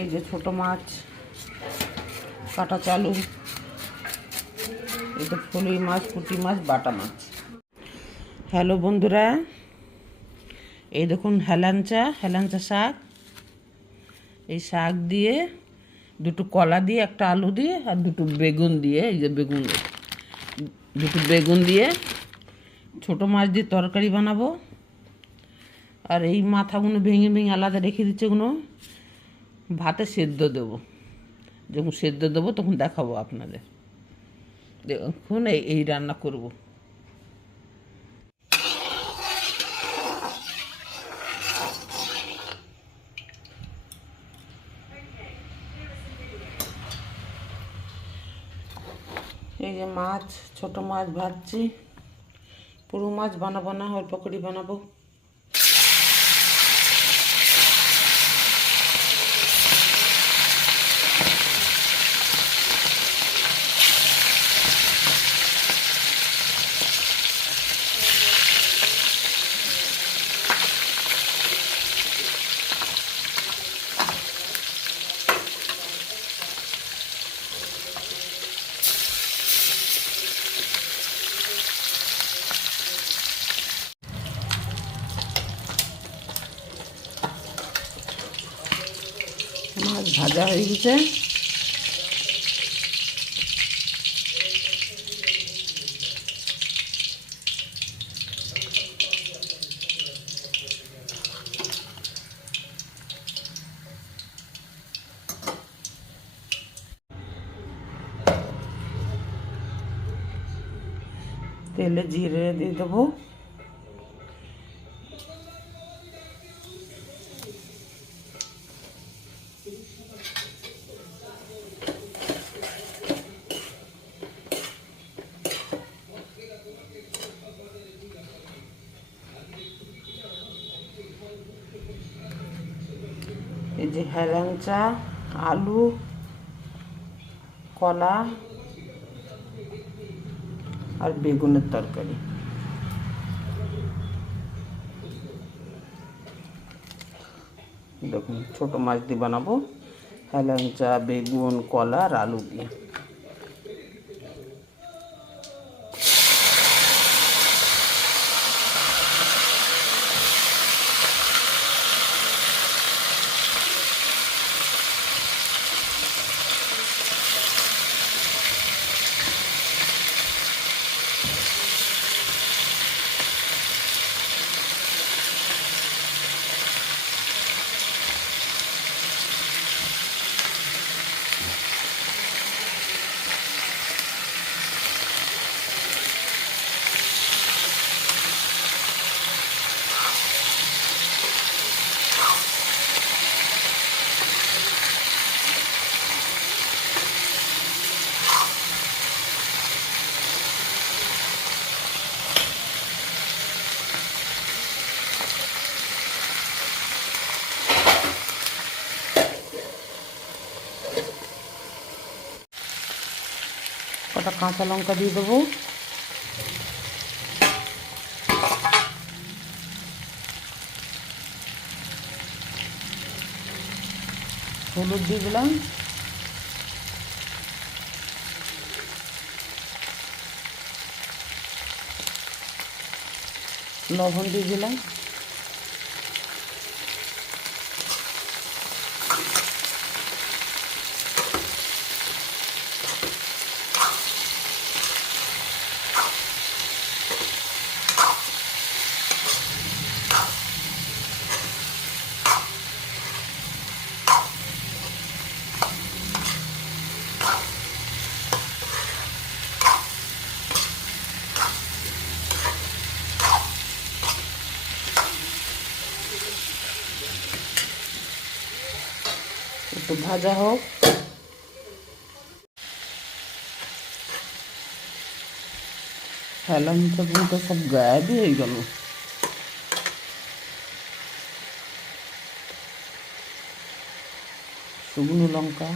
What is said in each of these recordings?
এই যে ছোট মাছ, কাটা চালু, এই তো ফলুই মাছ, পুঁটি মাছ, বাটা মাছ। হ্যালো বন্ধুরা, এই দেখুন হেলাঞ্চা শাক। এই শাক দিয়ে, দুটো কলা দিয়ে, একটা আলু দিয়ে আর দুটো বেগুন দিয়ে, এই যে দুটো বেগুন দিয়ে ছোট মাছ দিয়ে তরকারি বানাবো। আর এই মাথাগুলো ভেঙে ভেঙে আলাদা রেখে দিচ্ছে, এগুলো ভাতে সেদ্ধ দেবো। যখন সেদ্ধ দেবো তখন দেখাবো আপনাদের। দেখুন এই রান্না করব। এই যে মাছ, ছোট মাছ ভাজছি। পুরো মাছ বানাবো না, অল্প করে বানাবো। মাছ ভাজা হয়ে গেছে। তেলে জিরে দিয়ে দেবো। এই যে হেলাঞ্চা, আলু, কলা আর বেগুনের তরকারি। দেখুন ছোট মাছ দিয়ে বানাবো, হেলাঞ্চা, বেগুন, কলা আর আলু দিয়ে। কটা কাঁচা লঙ্কা দিয়ে দেবো। হলুদ দিয়ে দিলাম। লবণ দিয়ে দিলাম। একটু ভাজা হোক। হেলাঞ্চা তো সব গায়েবই হয়ে গেল। শুকনো লঙ্কা,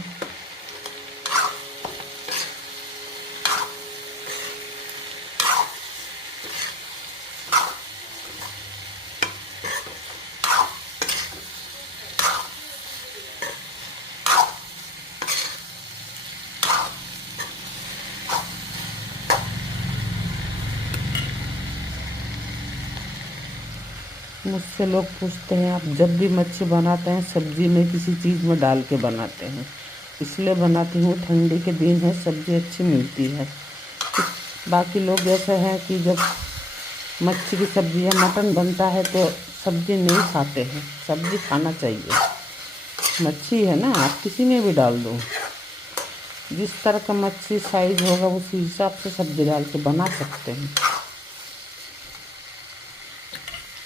मुझसे लोग पूछते हैं आप जब भी मच्छी बनाते हैं सब्जी में किसी चीज़ में डाल के बनाते हैं। इसलिए बनाती हूँ, ठंडी के दिन है, सब्ज़ी अच्छी मिलती है। बाकी लोग ऐसे हैं कि जब मच्छी की सब्ज़ी या मटन बनता है तो सब्ज़ी नहीं खाते हैं। सब्ज़ी खाना चाहिए, मच्छी है ना, आप किसी में भी डाल दो, जिस तरह का मच्छी साइज़ होगा उसी हिसाब से सब्ज़ी डाल के बना सकते हैं।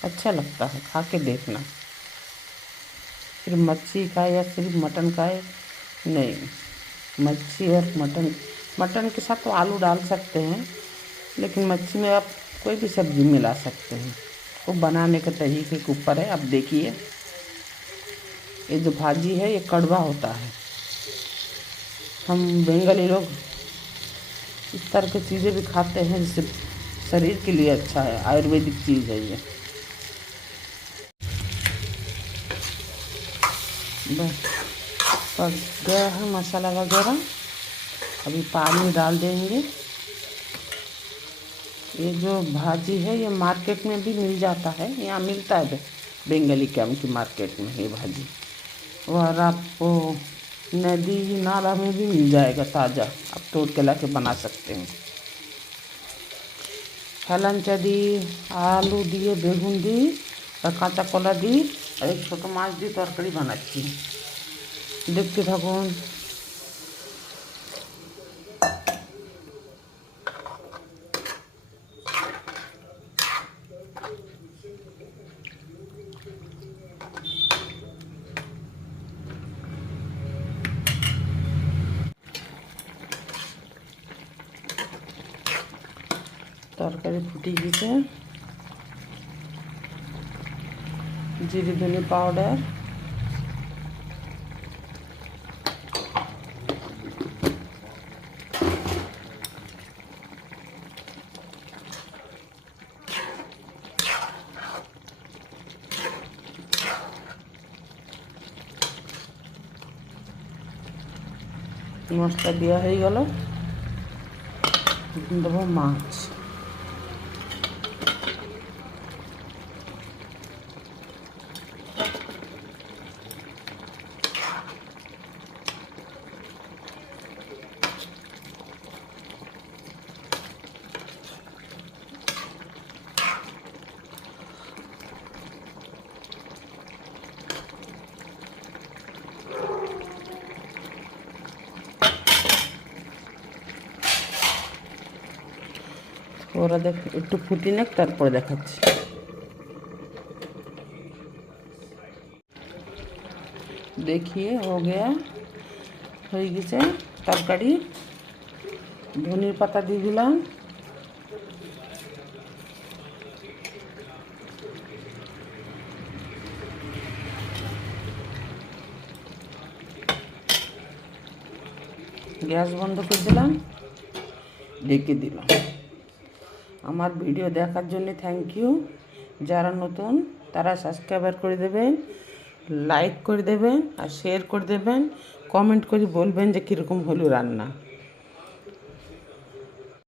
अच्छा लगता है, खा के देखना। सिर्फ मच्छी का या सिर्फ मटन का है नहीं, मच्छी और मटन के साथ तो आलू डाल सकते हैं, लेकिन मच्छी में आप कोई भी सब्ज़ी मिला सकते हैं। वो बनाने के तरीके के ऊपर है। अब देखिए, ये जो भाजी है ये कड़वा होता है। हम बंगाली लोग इस तरह की चीज़ें भी खाते हैं जिससे शरीर के लिए अच्छा है, आयुर्वेदिक चीज़ है ये। बस पक गया है मसाला वगैरह, अभी पानी डाल देंगे। ये जो भाजी है ये मार्केट में भी मिल जाता है, यहाँ मिलता है बंगाली कैंप की मार्केट में ये भाजी, और आपको नदी नाला में भी मिल जाएगा ताज़ा, आप तोड़ के ला के बना सकते हैं। হেলাঞ্চা দিই, আলু দিয়ে, বেগুন দিই, আর কাঁচা কলা দিই, আর এই ছোটো মাছ দিয়ে তরকারি বানাচ্ছি। দেখতে থাকুন। তরকারি ফুটে গেছে, জিরে ধনে পাউডার, মশলা দেওয়া হয়ে গেল, দেবো মাছ। ওরা একটু ফুটি নেক, তারপরে দেখাচ্ছি। देखिए हो गया, হয়ে গেছে তরকারি। ধনির পাতা দিয়ে দিলাম, গ্যাস বন্ধ করে দিলাম, ঢেকে দিলাম। আমার ভিডিও দেখার জন্য থ্যাংক ইউ। যারা নতুন তারা সাবস্ক্রাইব করে দেবেন, লাইক করে দেবেন, আর শেয়ার করে দেবেন, কমেন্ট করে বলবেন যে কীরকম হলো রান্না।